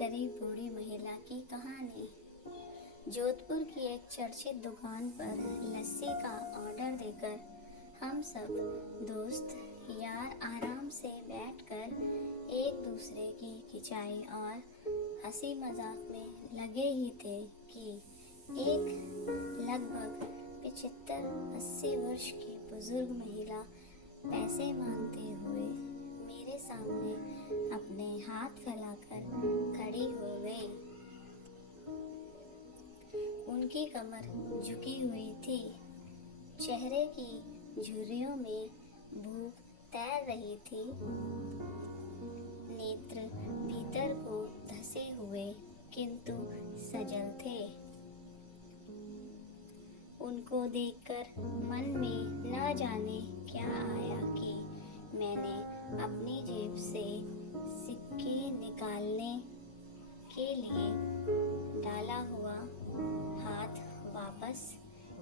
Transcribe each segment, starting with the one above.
गरीब बूढ़ी महिला की कहानी। जोधपुर की एक चर्चित दुकान पर लस्सी का ऑर्डर देकर हम सब दोस्त यार आराम से बैठकर एक दूसरे की खिंचाई और हंसी मजाक में लगे ही थे कि एक लगभग 75-80 वर्ष की बुजुर्ग महिला पैसे मांगते हुए मेरे सामने अपने हाथ फैलाकर खड़ी हो गई। उनकी कमर झुकी हुई थी, चेहरे की झुर्रियों में भूख तैर रही थी, नेत्र भीतर को धसे हुए किंतु सजल थे। उनको देखकर मन में न जाने क्या आया कि मैंने अपनी जेब से सिक्के निकालने के लिए डाला हुआ हाथ वापस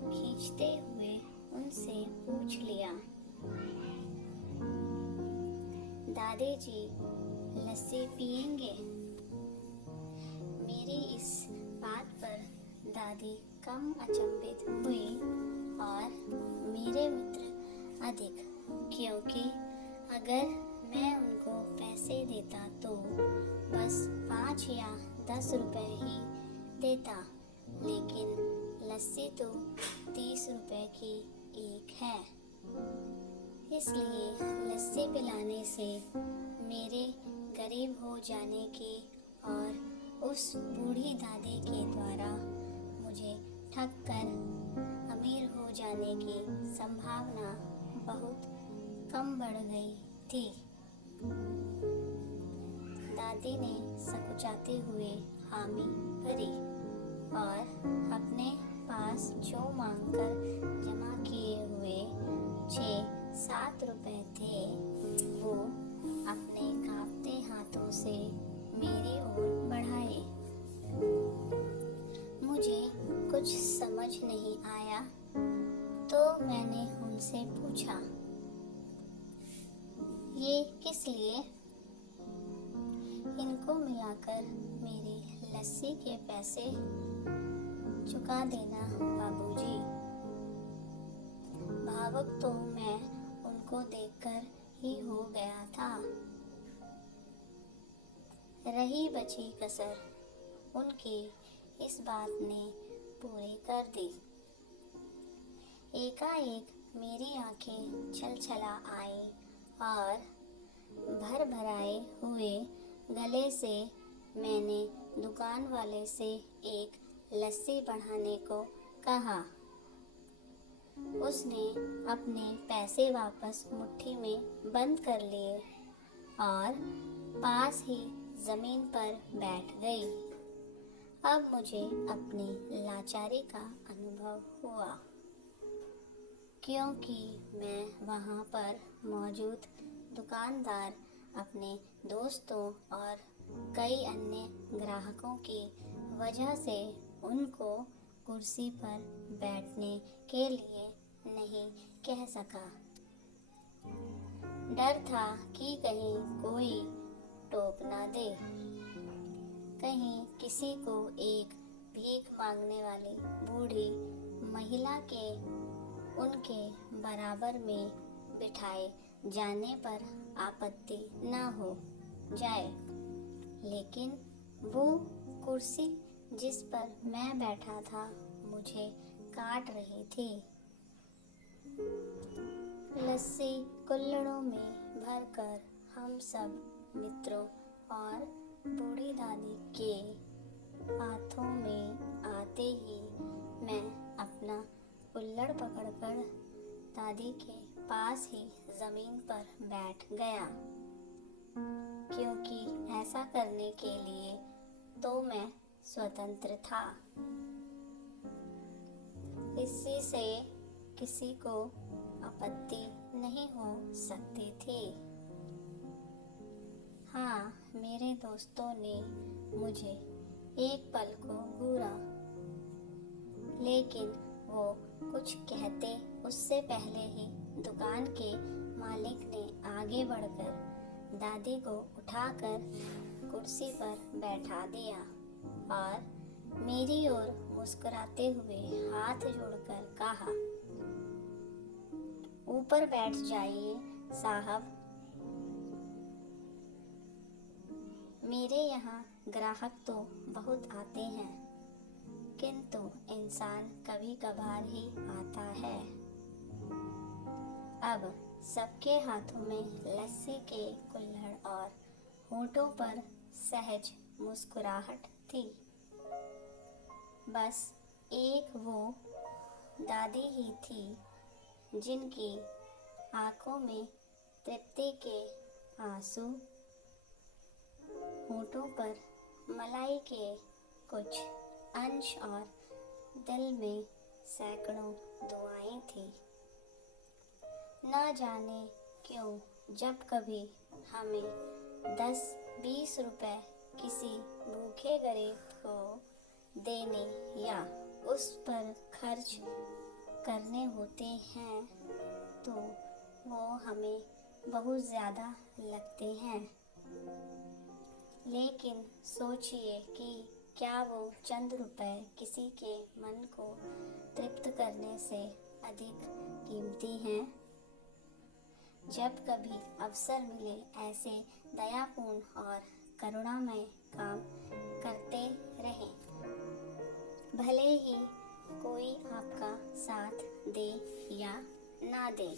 खींचते हुए उनसे पूछ लिया, दादी जी लस्सी पिएंगे? मेरी इस बात पर दादी कम अचंभित हुई और मेरे मित्र अधिक, क्योंकि अगर मैं उनको पैसे देता तो बस 5 या 10 रुपए ही देता, लेकिन लस्सी तो 30 रुपए की एक है। इसलिए लस्सी पिलाने से मेरे गरीब हो जाने की और उस बूढ़ी दादी के द्वारा मुझे ठग कर अमीर हो जाने की संभावना बहुत कम बढ़ गई थी। दादी ने सकुचाते हुए हामी भरी और अपने पास जो मांगकर जमा किए हुए 6-7 रुपए थे वो अपने कांपते हाथों से मेरी ओर बढ़ाए। मुझे कुछ समझ नहीं आया तो मैंने उनसे पूछा, ये किस लिए? इनको मिलाकर मेरी लस्सी के पैसे चुका देना बाबूजी। भावुक तो मैं उनको देखकर ही हो गया था। रही बची कसर उनकी इस बात ने पूरी कर दी। एकाएक मेरी आंखें छलछला आई और भर भराए हुए गले से मैंने दुकान वाले से एक लस्सी बढ़ाने को कहा। उसने अपने पैसे वापस मुट्ठी में बंद कर लिए और पास ही जमीन पर बैठ गई। अब मुझे अपनी लाचारी का अनुभव हुआ, क्योंकि मैं वहाँ पर मौजूद दुकानदार अपने दोस्तों और कई अन्य ग्राहकों की वजह से उनको कुर्सी पर बैठने के लिए नहीं कह सका। डर था कि कहीं कोई टोक ना दे, कहीं किसी को एक भीख मांगने वाली बूढ़ी महिला के उनके बराबर में बिठाए जाने पर आपत्ति न हो जाए। लेकिन वो कुर्सी जिस पर मैं बैठा था मुझे काट रही थी। लस्सी कुल्हड़ों में भरकर हम सब मित्रों और बूढ़ी दादी के हाथों में आते ही मैं अपना कुल्हड़ पकड़कर दादी के पास ही जमीन पर बैठ गया, क्योंकि ऐसा करने के लिए तो मैं स्वतंत्र था। इससे से किसी को आपत्ति नहीं हो सकती थी। हाँ, मेरे दोस्तों ने मुझे एक पल को घूरा, लेकिन वो कुछ कहते उससे पहले ही दुकान के मालिक ने आगे बढ़कर दादी को उठाकर कुर्सी पर बैठा दिया और मेरी ओर मुस्कुराते हुए हाथ जोड़कर कहा, ऊपर बैठ जाइए साहब। मेरे यहाँ ग्राहक तो बहुत आते हैं, किंतु इंसान कभी कभार ही आता है। अब सबके हाथों में लस्सी के कुल्हड़ और होठों पर सहज मुस्कुराहट थी। बस एक वो दादी ही थी जिनकी आंखों में तृप्ति के आंसू, होठों पर मलाई के कुछ अंश और दिल में सैकड़ों दुआएं थी। ना जाने क्यों जब कभी हमें 10-20 रुपए किसी भूखे गरीब को देने या उस पर खर्च करने होते हैं तो वो हमें बहुत ज़्यादा लगते हैं। लेकिन सोचिए कि क्या वो चंद रुपए किसी के मन को तृप्त करने से अधिक कीमती हैं? जब कभी अवसर मिले ऐसे दयापूर्ण और करुणामय काम करते रहें, भले ही कोई आपका साथ दे या ना दे।